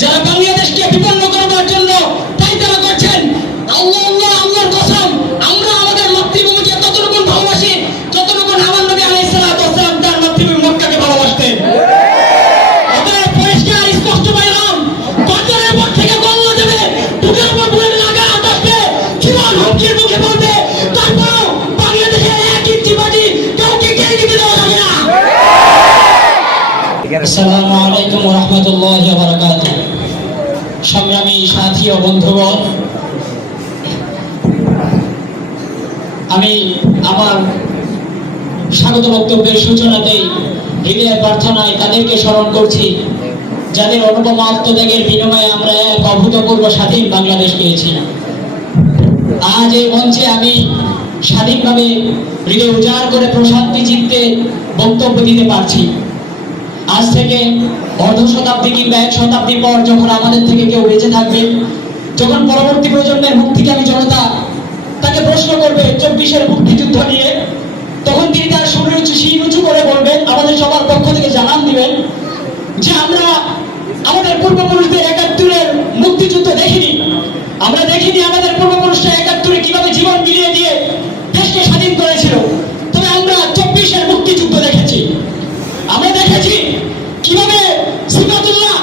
যারা বাংলাদেশকে বিপন্ন করবার জন্য তাই তারা করছেন। আল্লাহর কসম, আমরা আমাদের মাতৃভূমিকে ততটুকু ভালোবাসি যতটুকু আমার নবী আলাইহিস সালাতু ওয়াস সালাম তার মাতৃভূমি মক্কাকে ভালোবাসতেন। অতএব পরিষ্কার স্পষ্ট পেলাম, বাজারের পর থেকে বললো যাবে বুকের উপর বুলেট লাগা আসবে, জীবন হুমকির মুখে পড়বে, তারপরও বাংলাদেশের এক ইঞ্চি মাটি কাউকে কেড়ে নিতে দেওয়া যাবে না। আসসালামু আলাইকুম ওয়া রাহমাতুল্লাহি ওয়া বারাকাতুহু। সংগ্রামী সাথী ও বন্ধুগণ, আমি আমার স্বাগত বক্তব্যের সূচনাতেই হৃদয়ের প্রার্থনায় তাদেরকে স্মরণ করছি যাদের অনুপম আত্মত্যাগের বিনিময়ে আমরা এক অভূতপূর্ব স্বাধীন বাংলাদেশ পেয়েছি। আজ এই মঞ্চে আমি স্বাধীনভাবে হৃদয় উজাড় করে প্রশান্তি চিত্তে বক্তব্য দিতে পারছি। আজ থেকে অর্ধ শতাব্দী কিংবা এক শতাব্দী পর যখন আমাদের থেকে কেউ বেঁচে থাকবে, যখন পরবর্তী প্রজন্মের মুক্তিকামী জনতা তাকে প্রশ্ন করবে 24-এর মুক্তিযুদ্ধ নিয়ে, তখন তিনি তার শির উঁচু করে বলবেন, আমাদের সবার পক্ষ থেকে জানান দিবেন যে আমরা আমাদের পূর্বপুরুষদের 71-এর মুক্তিযুদ্ধ দেখিনি। আমরা দেখিনি আমাদের পূর্বপুরুষরা 71-এ কিভাবে জীবন বিলিয়ে দিয়ে দেশকে স্বাধীন করেছিল। তবে আমরা 24-এর মুক্তিযুদ্ধ দেখেছি। আমরা দেখেছি কিভাবে সিফাতুল্লাহ,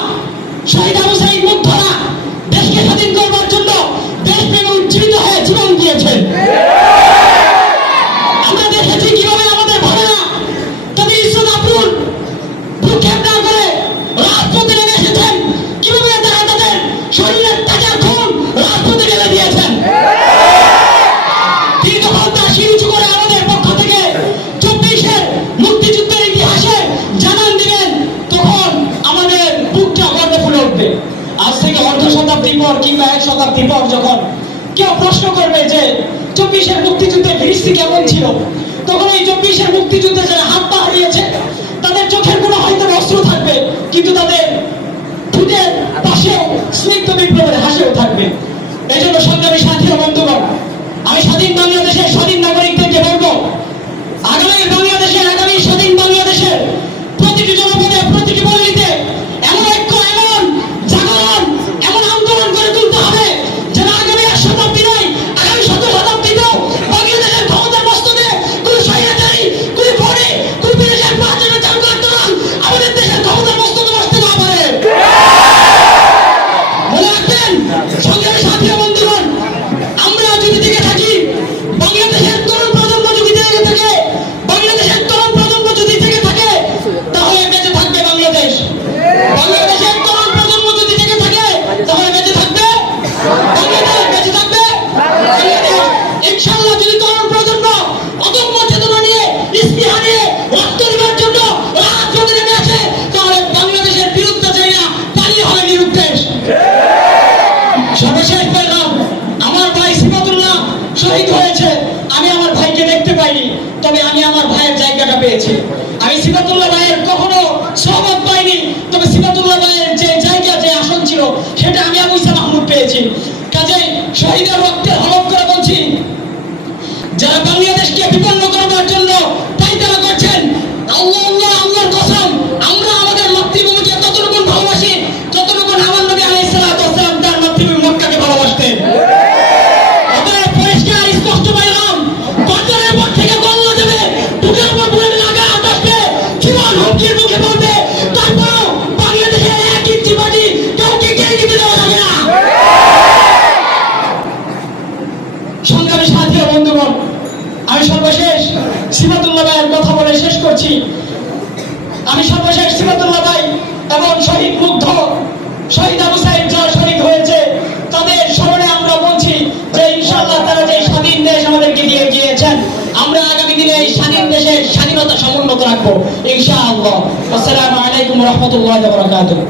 শহীদ আবু সাঈদ মুগ্ধরা দেশকে স্বাধীন করবার জন্য দেশপ্রেমে উজ্জীবিত হয়ে জীবন দিয়েছেন। আমরা দেখেছি কিভাবে আমাদের ভাইরা তাদের ইজ্জত আবরুর ভ্রুক্ষেপ না করে রাজপথে নেমে এসেছেন, কিভাবে তারা তাদের শরীরের তাজার খুন রাজপথে ঢেলে দিয়েছেন। তিনি তখন তার শির উঁচু করে আমাদের পক্ষ থেকে 24-এর মুক্তিযুদ্ধের ইতিহাসে জানান দিবেন, তখন আমাদের বুকটা গর্বে ফুলে উঠবে। আজ থেকে অর্ধ শতাব্দী পর কিংবা এক শতাব্দী পর যখন কেউ প্রশ্ন করবে যে 24-এর মুক্তিযুদ্ধের দৃষ্টি কেমন ছিল, তখন এই 24-এর মুক্তিযুদ্ধে যারা হাত পা হারিয়েছে তাদের চোখের কোনো হয়তো অস্ত্র থাকবে, কিন্তু তাদের ঠোঁটের পাশেও স্নিগ্ধ বিপ্লবের হাসিও থাকবে। এই জন্য সংগ্রামী সাথী ও বন্ধুগণ, আমি স্বাধীন বাংলাদেশের স্বাধীন নাগরিকদেরকে বলবো, আগামী বাংলাদেশের, আগামী স্বাধীন বাংলাদেশের প্রতিটি জনপদে, প্রতিটি পল্লীতে এমন ঐক্য, এমন জাগরণ, এমন আন্দোলন করে তুলতে হবে যেন আগামী এক শতাব্দী নয়, আগামী 17 শতাব্দীতেও বাংলাদেশের ক্ষমতার মস্তদে কোন স্বৈরাচারী, কোন ফড়ে, কোন বিদেশের পাঁচজনের চালুকার দলাল আমাদের দেশের ক্ষমতার মস্তদে বসতে না পারে। মনে রাখবেন সংগ্রামী সাথী ও বন্ধুগণ, আমরা যদি দিকে থাকি, বাংলাদেশের তরুণ প্রজন্ম যদি থেকে থাকে, বাংলাদেশের তরুণ প্রজন্ম যদি থেকে থাকে, তাহলে বেঁচে থাকবে বাংলাদেশ। বাংলাদেশের তরুণ প্রজন্ম যদি থেকে থাকে, তাহলে বেঁচে থাকবে বাংলাদেশ, বেঁচে থাকবে বাংলাদেশ। ইনশাআল্লাহ যদি তরুণ প্রজন্ম অদম্য চেতনা নিয়ে, স্পৃহা নিয়ে রক্ত দেওয়ার জন্য রাজপথে নেমে আসে, তাহলে বাংলাদেশের বিরুদ্ধে চাই না, পালিয়ে হবে নিরুদ্দেশ। সর্বশেষ পেলাম, আমার ভাই সিফাতুল্লাহ শহীদ হয়েছে, আমি আমার ভাইকে দেখতে পাইনি, তবে আমি আমার ভাইয়ের জায়গাটা পেয়েছি। আমি সিফাতুল্লাহ ভাইয়ের কখনো সহমত পাইনি, তবে সিফাতুল্লাহ ভাইয়ের যে জায়গা, যে আসন ছিল, সেটা আমি আবু ইসা মাহমুদ পেয়েছি। কাজেই শহীদের রক্তের হলফ করে বলছি, যারা বাংলাদেশকে বিপন্ন করবার জন্য তাই তারা করছেন। আল্লাহর কসম, আমরা আমাদের মাতৃভূমিকে ততটুকু ভালোবাসি যতটুকু আমার নবী আলাইহিস সালাতু ওয়াস সালাম তার মাতৃভূমি মক্কাকে ভালোবাসতেন। অতএব পরিষ্কার স্পষ্ট পেলাম, বাজারের পর থেকে বললো যাবে বুকের উপর বুলেট লাগা আসবে, জীবন হুমকির মুখে পড়বে, তারপরও বাংলাদেশের এক ইঞ্চি মাটি কাউকে কেড়ে নিতে দেওয়া যাবে না। সংগ্রামী সাথী ও বন্ধুগণ, আমি সর্বশেষ সিফাতুল্লাহ ভাইয়ের কথা বলে শেষ করছি। আমি সর্বশেষ সিফাতুল্লাহ ভাই এবং শহীদ মুগ্ধ, শহীদ আবু সাঈদ যারা শহীদ হয়েছে, তাদের স্মরণে আমরা বলছি যে ইনশাআল্লাহ তারা যে স্বাধীন দেশ আমাদেরকে দিয়ে গিয়েছেন, আমরা আগামী দিনে এই স্বাধীন দেশের স্বাধীনতা সমুন্নত রাখবো ইনশাআল্লাহ। আসসালামু আলাইকুম ওয়া রাহমাতুল্লাহি ওয়া বারাকাতুহু।